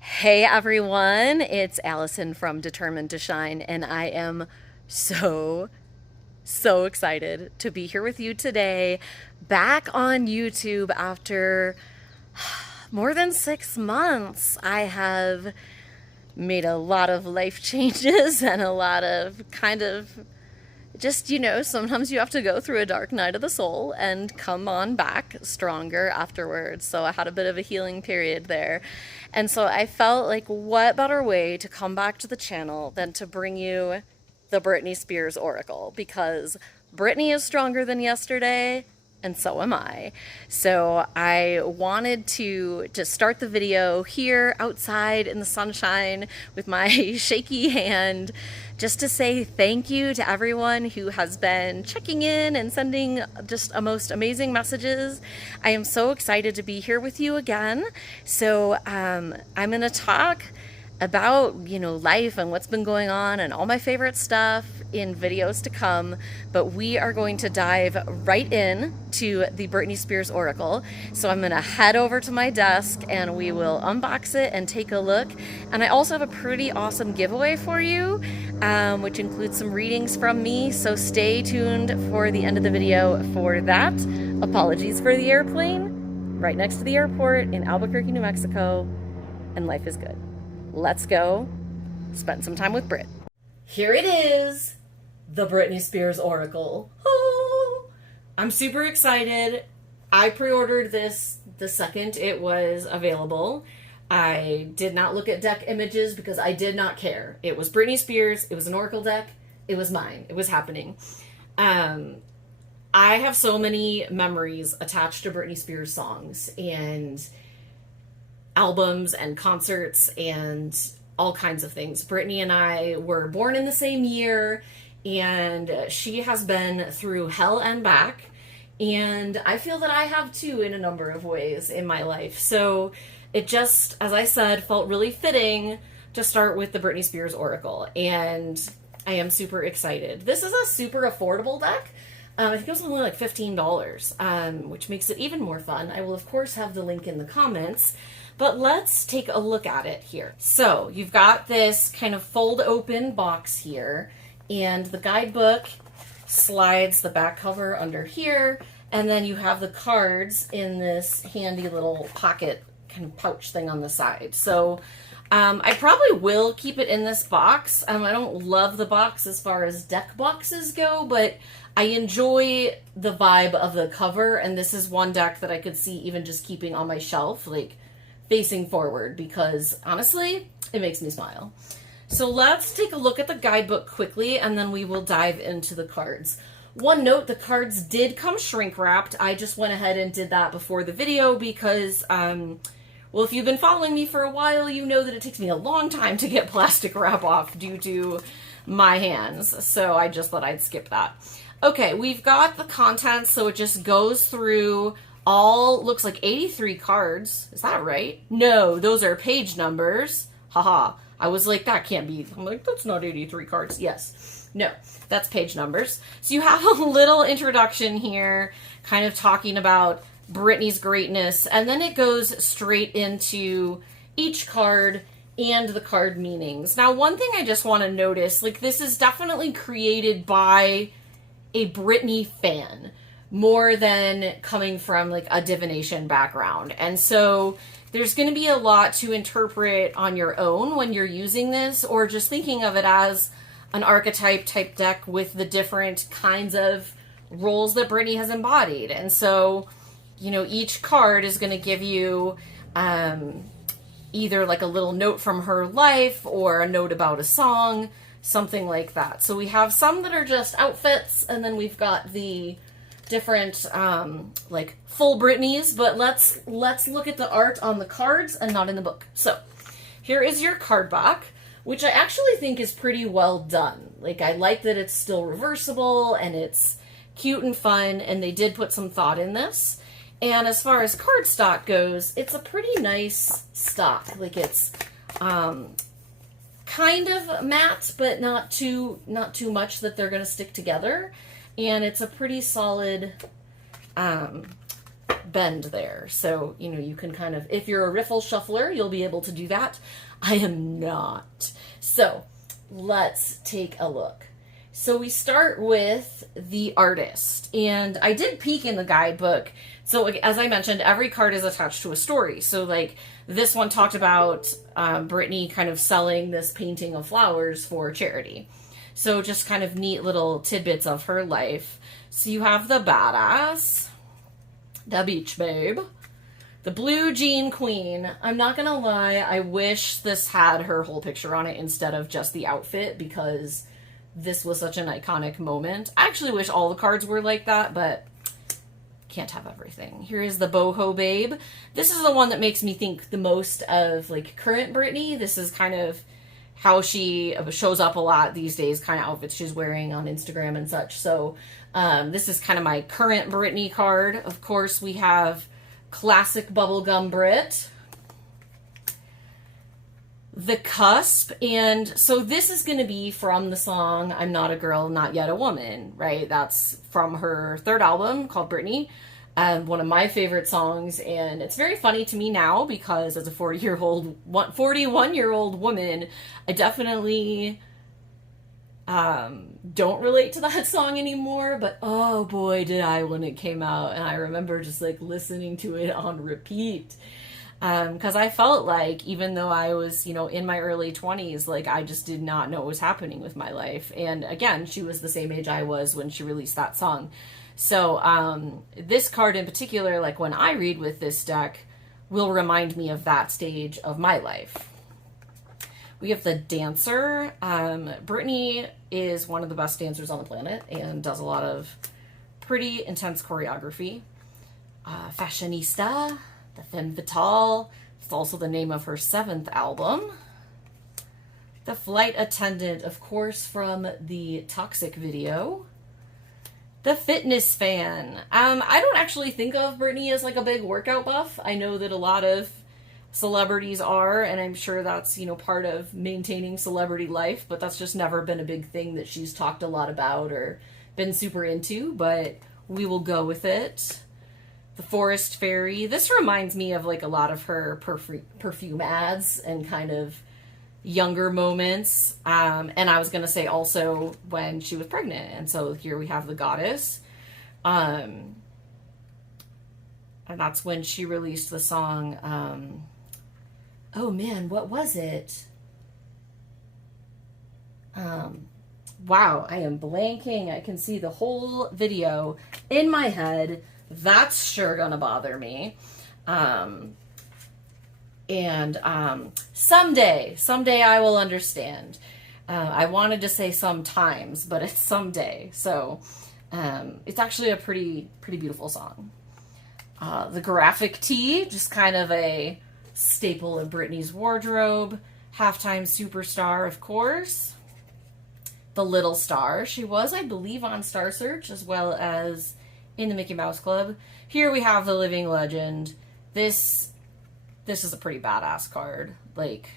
Hey everyone, it's Allison from Determined to Shine, and I am so, so excited to be here with you today, back on YouTube after more than 6 months. I have made a lot of life changes and a lot of sometimes you have to go through a dark night of the soul and come on back stronger afterwards. So I had a bit of a healing period there. And so I felt like, what better way to come back to the channel than to bring you the Britney Spears Oracle? Because Britney is stronger than yesterday, and so am I. So I wanted to just start the video here outside in the sunshine with my shaky hand, just to say thank you to everyone who has been checking in and sending just a most amazing messages. I am so excited to be here with you again. So I'm going to talk about life and what's been going on and all my favorite stuff in videos to come, but we are going to dive right in to the Britney Spears Oracle. So I'm going to head over to my desk and we will unbox it and take a look. And I also have a pretty awesome giveaway for you, which includes some readings from me, so stay tuned for the end of the video for that. Apologies for the airplane right next to the airport in Albuquerque, New Mexico, and life is good. Let's go spend some time with Brit. Here it is, the Britney Spears Oracle. Oh, I'm super excited. I pre-ordered this the second it was available. I did not look at deck images because I did not care. It was Britney Spears. It was an Oracle deck. It was mine. It was happening. I have so many memories attached to Britney Spears songs and albums and concerts and all kinds of things. Britney and I were born in the same year, and she has been through hell and back, and I feel that I have too in a number of ways in my life. So it just, as I said, felt really fitting to start with the Britney Spears Oracle, and I am super excited. This is a super affordable deck. I think it was only like $15, which makes it even more fun. I will, of course, have the link in the comments. But let's take a look at it here. So you've got this kind of fold open box here, and the guidebook slides the back cover under here, and then you have the cards in this handy little pocket kind of pouch thing on the side. So I probably will keep it in this box. I don't love the box as far as deck boxes go, but I enjoy the vibe of the cover, and this is one deck that I could see even just keeping on my shelf, like facing forward, because honestly, it makes me smile. So let's take a look at the guidebook quickly, and then we will dive into the cards. One note, the cards did come shrink wrapped. I just went ahead and did that before the video because, well, if you've been following me for a while, you know that it takes me a long time to get plastic wrap off due to my hands. So I just thought I'd skip that. Okay, we've got the contents, so it just goes through all, looks like 83 cards. Is that right? No, those are page numbers. Haha. I was like, that can't be. I'm like, that's not 83 cards. Yes. No, that's page numbers. So you have a little introduction here, kind of talking about Britney's greatness, and then it goes straight into each card and the card meanings. Now, one thing I just want to notice, like, this is definitely created by a Britney fan, more than coming from like a divination background. And so there's going to be a lot to interpret on your own when you're using this, or just thinking of it as an archetype type deck with the different kinds of roles that Britney has embodied. And so, each card is going to give you either like a little note from her life or a note about a song, something like that. So we have some that are just outfits, and then we've got the different like full Britneys, but let's look at the art on the cards and not in the book. So here is your card back, which I actually think is pretty well done. Like, I like that it's still reversible and it's cute and fun, and they did put some thought in this. And as far as cardstock goes, it's a pretty nice stock. Like, it's kind of matte, but not too much that they're going to stick together. And it's a pretty solid bend there. So, you know, you can kind of, if you're a riffle shuffler, you'll be able to do that. I am not. So let's take a look. So we start with the artist, and I did peek in the guidebook. So as I mentioned, every card is attached to a story. So like this one talked about Brittany kind of selling this painting of flowers for charity. So just kind of neat little tidbits of her life. So you have the badass, the beach babe, the blue jean queen. I'm not gonna lie, I wish this had her whole picture on it instead of just the outfit, because this was such an iconic moment. I actually wish all the cards were like that, but can't have everything. Here is the boho babe. This is the one that makes me think the most of like current Britney. This is kind of how she shows up a lot these days, kind of outfits she's wearing on Instagram and such. So this is kind of my current Britney card. Of course, we have classic bubblegum Brit, the cusp. And so this is going to be from the song I'm Not a Girl, Not Yet a Woman, right? That's from her third album called Britney, one of my favorite songs. And it's very funny to me now because as a 41-year-old woman, I definitely don't relate to that song anymore, but oh boy did I when it came out. And I remember just like listening to it on repeat. Because I felt like even though I was, you know, in my early 20s, like I just did not know what was happening with my life. And again, she was the same age I was when she released that song. So this card in particular, like when I read with this deck, will remind me of that stage of my life. We have the dancer. Britney is one of the best dancers on the planet and does a lot of pretty intense choreography. Fashionista. The Femme Fatale. It's also the name of her 7th album. The flight attendant, of course, from the Toxic video. The fitness fan. I don't actually think of Britney as like a big workout buff. I know that a lot of celebrities are, and I'm sure that's, you know, part of maintaining celebrity life, but that's just never been a big thing that she's talked a lot about or been super into, but we will go with it. The Forest Fairy. This reminds me of like a lot of her perfume ads and kind of younger moments. And I was going to say also when she was pregnant. And so here we have the Goddess. And that's when she released the song. Oh man, what was it? Wow, I am blanking. I can see the whole video in my head. That's sure gonna bother me. Someday I will understand. I wanted to say sometimes, but it's someday. So it's actually a pretty beautiful song. The graphic tee, just kind of a staple of Britney's wardrobe. Halftime superstar, of course. The little star. She was, I believe, on Star Search as well as in the Mickey Mouse Club. Here we have the living legend. This is a pretty badass card. Like,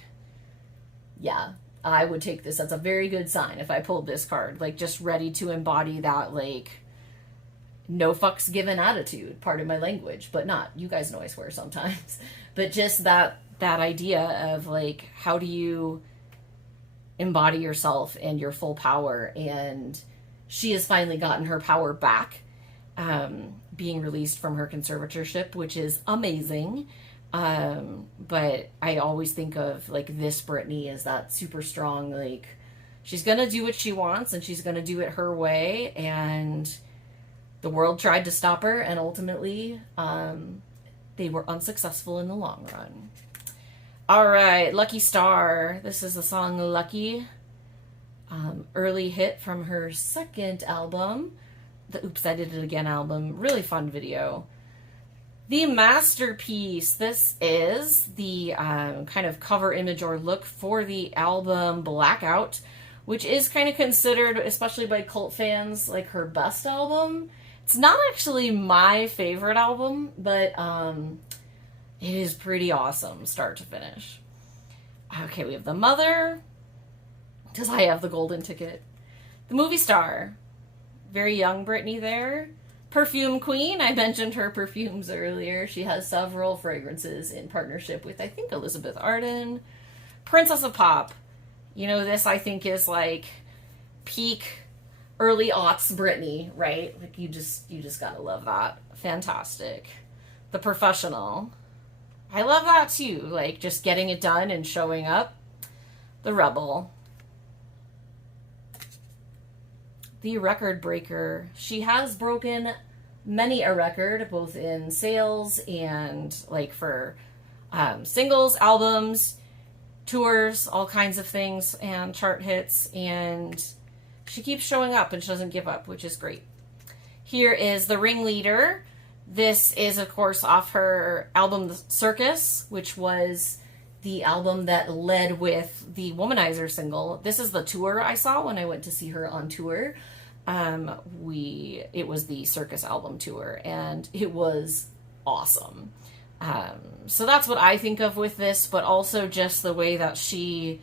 yeah, I would take this. That's a very good sign if I pulled this card. Like, just ready to embody that, like, no fucks given attitude. Pardon my language, but not. You guys know I swear sometimes. But just that idea of, like, how do you embody yourself and your full power? And she has finally gotten her power back. Being released from her conservatorship, which is amazing. But I always think of like this Britney as that super strong, like she's gonna do what she wants and she's gonna do it her way. And the world tried to stop her, and ultimately they were unsuccessful in the long run. All right, Lucky Star. This is the song Lucky. Early hit from her 2nd album. The Oops, I Did It Again album. Really fun video. The Masterpiece. This is the kind of cover image or look for the album Blackout, which is kind of considered, especially by cult fans, like her best album. It's not actually my favorite album, but it is pretty awesome, start to finish. Okay, we have The Mother, because I have the golden ticket. The Movie Star. Very young Britney there. perfume queen. I mentioned her perfumes earlier. She has several fragrances in partnership with, I think, Elizabeth Arden. Princess of Pop. You know, this I think is like peak early aughts Britney, right? Like you just gotta love that. Fantastic. The Professional. I love that too. Like just getting it done and showing up. The Rebel. The Record Breaker. She has broken many a record, both in sales and like for singles, albums, tours, all kinds of things, and chart hits. And she keeps showing up and she doesn't give up, which is great. Here is The Ringleader. This is, of course, off her album The Circus, which was the album that led with the Womanizer single. This is the tour I saw when I went to see her on tour. It was the Circus album tour, and it was awesome. So that's what I think of with this, but also just the way that she,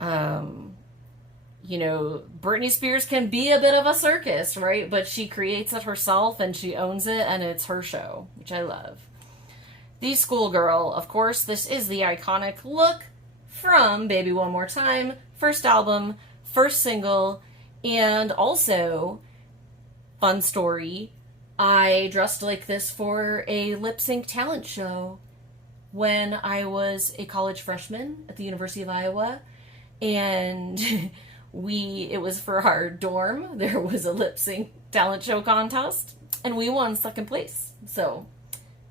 you know, Britney Spears can be a bit of a circus, right? But she creates it herself and she owns it, and it's her show, which I love. The Schoolgirl, of course, this is the iconic look from Baby One More Time, first album, first single, and also, fun story, I dressed like this for a lip sync talent show when I was a college freshman at the University of Iowa, and it was for our dorm. There was a lip sync talent show contest, and we won second place. So,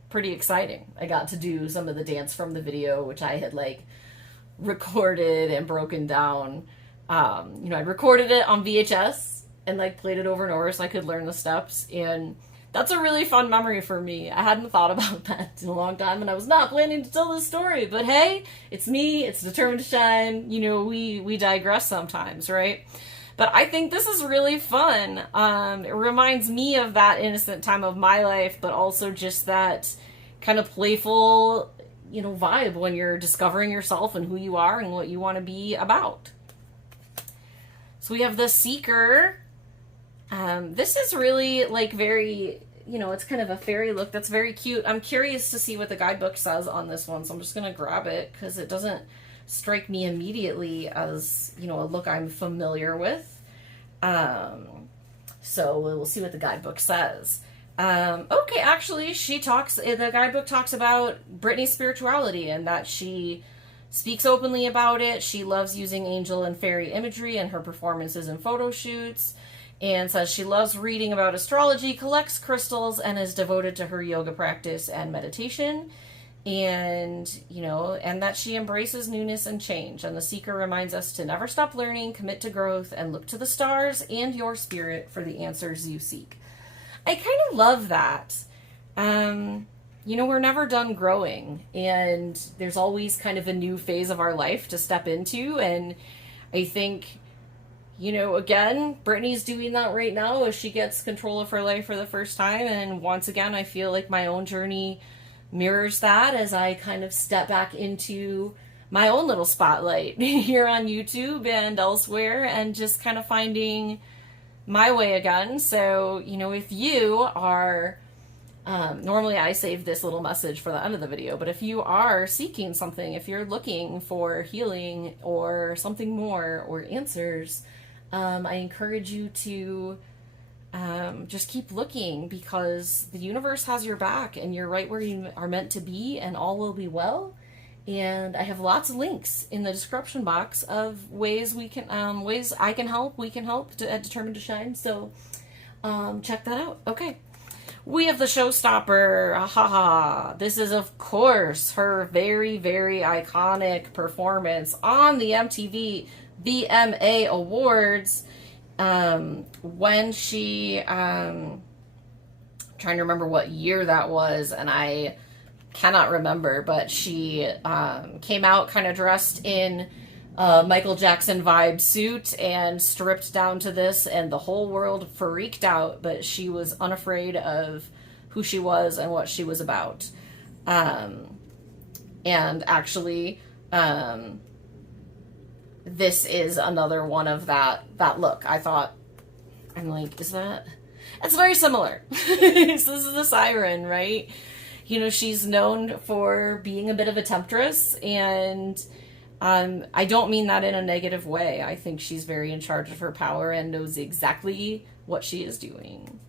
pretty exciting. I got to do some of the dance from the video, which I had like recorded and broken down. You know, I recorded it on VHS and like played it over and over so I could learn the steps, and that's a really fun memory for me. I hadn't thought about that in a long time, and I was not planning to tell this story, but hey, it's me, it's Determined to Shine. You know, we digress sometimes, right? But I think this is really fun. It reminds me of that innocent time of my life, but also just that kind of playful, you know, vibe when you're discovering yourself and who you are and what you want to be about. So we have The Seeker. This is really like very, you know, it's kind of a fairy look that's very cute. I'm curious to see what the guidebook says on this one, so I'm just going to grab it because it doesn't strike me immediately as, you know, a look I'm familiar with. So we'll see what the guidebook says. Okay, actually, the guidebook talks about Britney's spirituality and that she speaks openly about it. She loves using angel and fairy imagery in her performances and photo shoots, and says she loves reading about astrology, collects crystals, and is devoted to her yoga practice and meditation. And, you know, and that she embraces newness and change. And The Seeker reminds us to never stop learning, commit to growth, and look to the stars and your spirit for the answers you seek. I kind of love that. You know, we're never done growing, and there's always kind of a new phase of our life to step into. And I think, you know, again, Britney's doing that right now as she gets control of her life for the first time. And once again, I feel like my own journey mirrors that as I kind of step back into my own little spotlight here on YouTube and elsewhere, and just kind of finding my way again. So, you know, if you are, normally I save this little message for the end of the video, but if you are seeking something, if you're looking for healing or something more or answers, I encourage you to just keep looking, because the universe has your back and you're right where you are meant to be, and all will be well. And I have lots of links in the description box of ways ways I can help, we can help at Determined to Shine. So check that out. Okay. We have the Showstopper. Haha. This is, of course, her very, very iconic performance on the MTV VMA Awards. When she, trying to remember what year that was, and I cannot remember, but she came out kind of dressed in Michael Jackson vibe suit and stripped down to this, and the whole world freaked out, but she was unafraid of who she was and what she was about. And actually, this is another one of that look. I thought, I'm like, is that? It's very similar. So this is the siren, right? You know, she's known for being a bit of a temptress, and I don't mean that in a negative way. I think she's very in charge of her power and knows exactly what she is doing.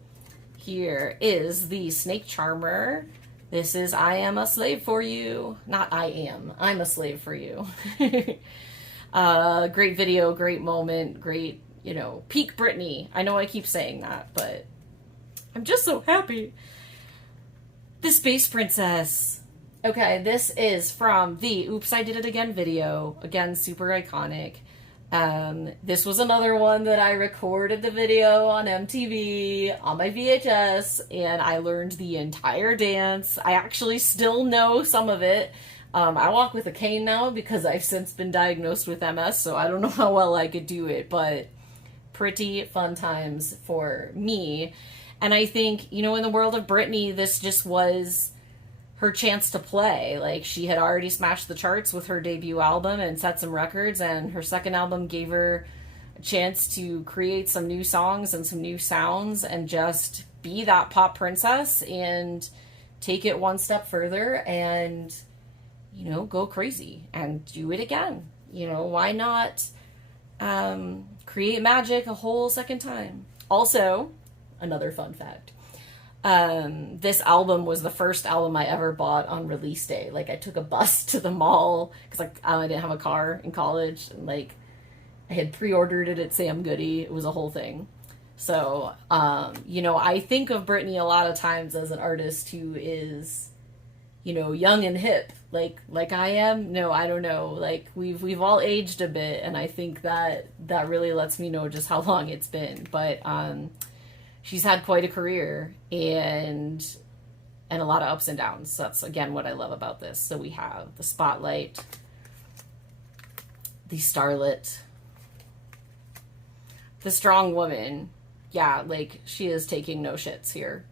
Here is the snake charmer. This is I am a slave for you. Not I am. I'm a slave for you. Great video, great moment, great, you know, peak Britney. I know I keep saying that, but I'm just so happy. The Space Princess. Okay, this is from the Oops, I Did It Again video. Again, super iconic. This was another one that I recorded the video on MTV on my VHS, and I learned the entire dance. I actually still know some of it. I walk with a cane now because I've since been diagnosed with MS, so I don't know how well I could do it, but pretty fun times for me. And I think, you know, in the world of Britney, this just was her chance to play. Like, she had already smashed the charts with her debut album and set some records, and her second album gave her a chance to create some new songs and some new sounds and just be that pop princess and take it one step further and, you know, go crazy and do it again. You know, why not create magic a whole second time? Also, another fun fact. This album was the first album I ever bought on release day. Like, I took a bus to the mall because, like, I didn't have a car in college, and, like, I had pre-ordered it at Sam Goody. It was a whole thing. So, you know, I think of Britney a lot of times as an artist who is, you know, young and hip, like I am. No, I don't know. Like, we've all aged a bit, and I think that really lets me know just how long it's been. But she's had quite a career and a lot of ups and downs. So that's, again, what I love about this. So we have the Spotlight, the Starlet, the Strong Woman. Yeah, like, she is taking no shits here.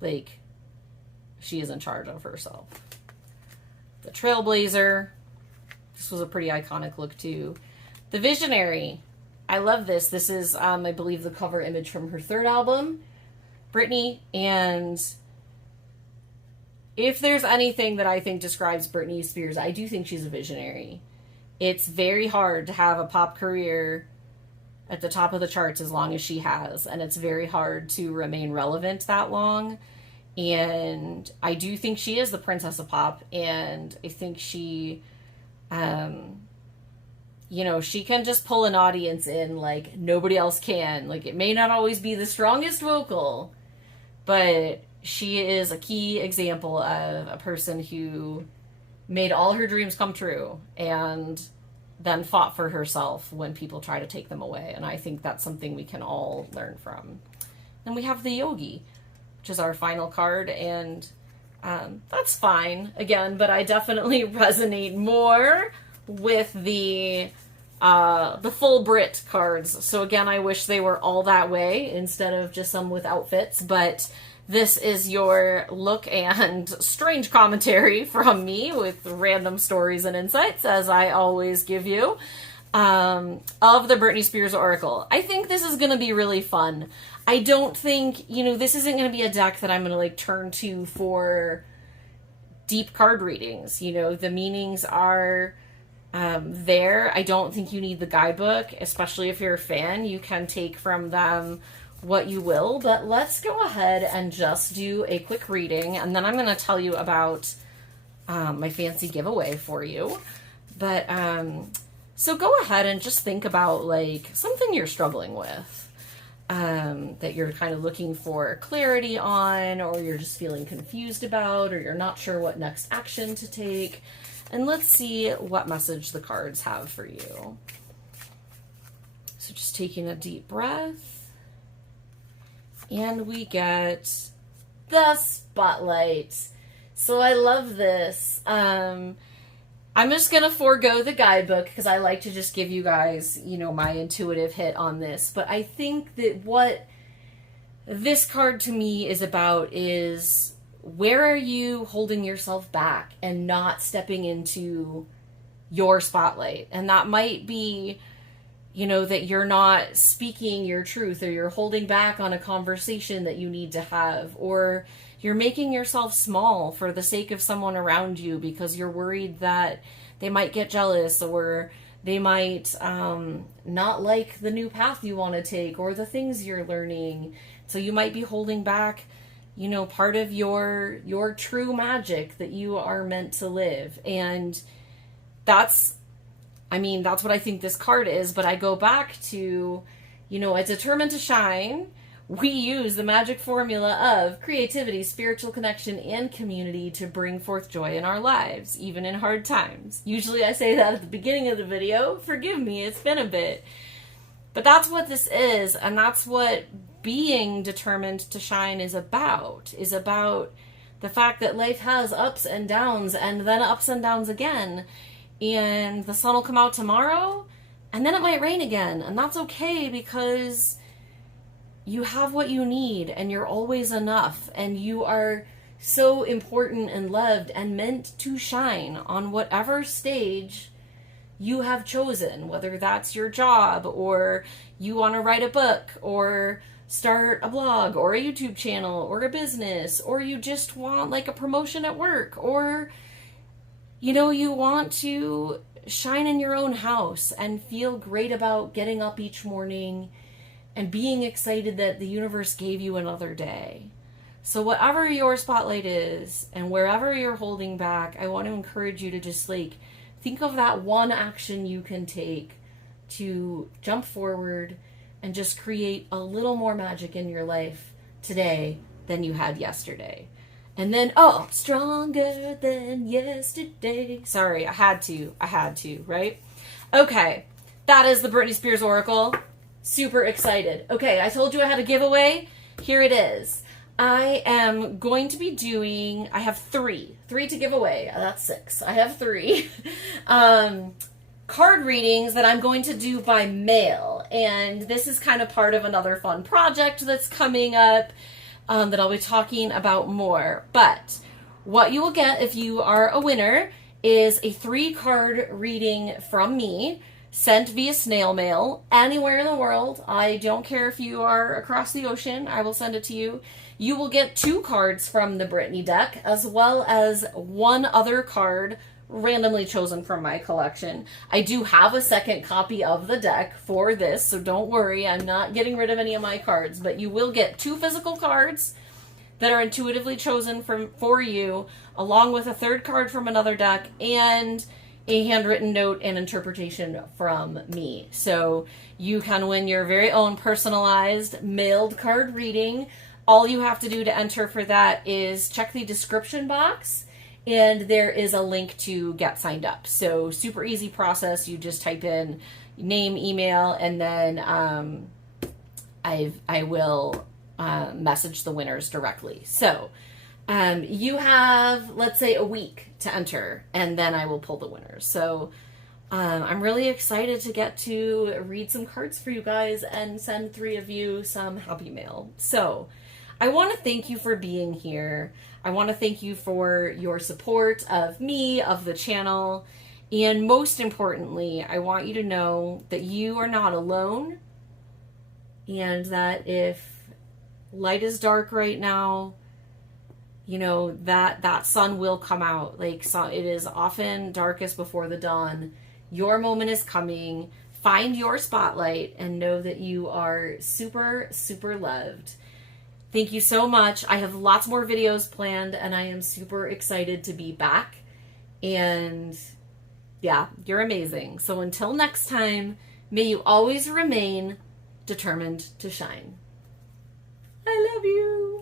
Like, she is in charge of herself. The Trailblazer. This was a pretty iconic look, too. The Visionary. I love this. This is, I believe, the cover image from her third album, Britney. And if there's anything that I think describes Britney Spears, I do think she's a visionary. It's very hard to have a pop career at the top of the charts as long as she has, and it's very hard to remain relevant that long. And I do think she is the princess of pop, and I think she, you know, she can just pull an audience in like nobody else can. Like, it may not always be the strongest vocal, but she is a key example of a person who made all her dreams come true and then fought for herself when people try to take them away. And I think that's something we can all learn from. Then we have the Yogi, which is our final card, and that's fine, again, but I definitely resonate more with the full Brit cards. So again, I wish they were all that way instead of just some with outfits, but this is your look and strange commentary from me with random stories and insights, as I always give you, of the Britney Spears Oracle. I think this is going to be really fun. I don't think, you know, this isn't going to be a deck that I'm going to, like, turn to for deep card readings. You know, the meanings are there. I don't think you need the guidebook, especially if you're a fan. You can take from them what you will, but let's go ahead and just do a quick reading, and then I'm going to tell you about my fancy giveaway for you. But so go ahead and just think about, like, something you're struggling with, that you're kind of looking for clarity on, or you're just feeling confused about, or you're not sure what next action to take. And let's see what message the cards have for you. So just taking a deep breath. And we get the Spotlight. So I love this. I'm just going to forego the guidebook because I like to just give you guys, you know, my intuitive hit on this. But I think that what this card to me is about is, where are you holding yourself back and not stepping into your spotlight? And that might be, you know, that you're not speaking your truth, or you're holding back on a conversation that you need to have, or you're making yourself small for the sake of someone around you because you're worried that they might get jealous, or they might not like the new path you want to take or the things you're learning. So you might be holding back, you know, part of your true magic that you are meant to live. And that's what I think this card is. But I go back to, you know, a determined to shine. We use the magic formula of creativity, spiritual connection, and community to bring forth joy in our lives, even in hard times. Usually I say that at the beginning of the video. Forgive me, it's been a bit. But that's what this is, and that's what being determined to shine is about the fact that life has ups and downs, and then ups and downs again. And the sun will come out tomorrow, and then it might rain again. And that's okay, because you have what you need, and you're always enough, and you are so important and loved and meant to shine on whatever stage you have chosen, whether that's your job, or you want to write a book, or start a blog, or a YouTube channel, or a business, or you just want like a promotion at work, or, you know, you want to shine in your own house and feel great about getting up each morning and being excited that the universe gave you another day. So whatever your spotlight is, and wherever you're holding back, I want to encourage you to just like think of that one action you can take to jump forward and just create a little more magic in your life today than you had yesterday. And then, oh, stronger than yesterday. Sorry, I had to, right? Okay, that is the Britney Spears Oracle. Super excited. Okay, I told you I had a giveaway. Here it is. I am going to be doing, I have three to give away. That's 6. I have 3 card readings that I'm going to do by mail. And this is kind of part of another fun project that's coming up that I'll be talking about more. But what you will get if you are a winner is a 3-card reading from me, sent via snail mail anywhere in the world. I don't care if you are across the ocean, I will send it to you. You will get 2 cards from the Britney deck, as well as 1 other card randomly chosen from my collection. I do have a second copy of the deck for this, so don't worry, I'm not getting rid of any of my cards, but you will get 2 physical cards that are intuitively chosen for you, along with a 3rd card from another deck, and a handwritten note and interpretation from me. So you can win your very own personalized mailed card reading. All you have to do to enter for that is check the description box, and there is a link to get signed up. So super easy process. You just type in name, email, and then I will message the winners directly. So you have, let's say, a week to enter, and then I will pull the winners. So I'm really excited to get to read some cards for you guys and send 3 of you some happy mail. So I want to thank you for being here. I want to thank you for your support of me, of the channel, and most importantly, I want you to know that you are not alone, and that if light is dark right now, you know, that sun will come out. Like, so it is often darkest before the dawn. Your moment is coming. Find your spotlight and know that you are super, super loved. Thank you so much. I have lots more videos planned, and I am super excited to be back. And yeah, you're amazing. So until next time, may you always remain determined to shine. I love you.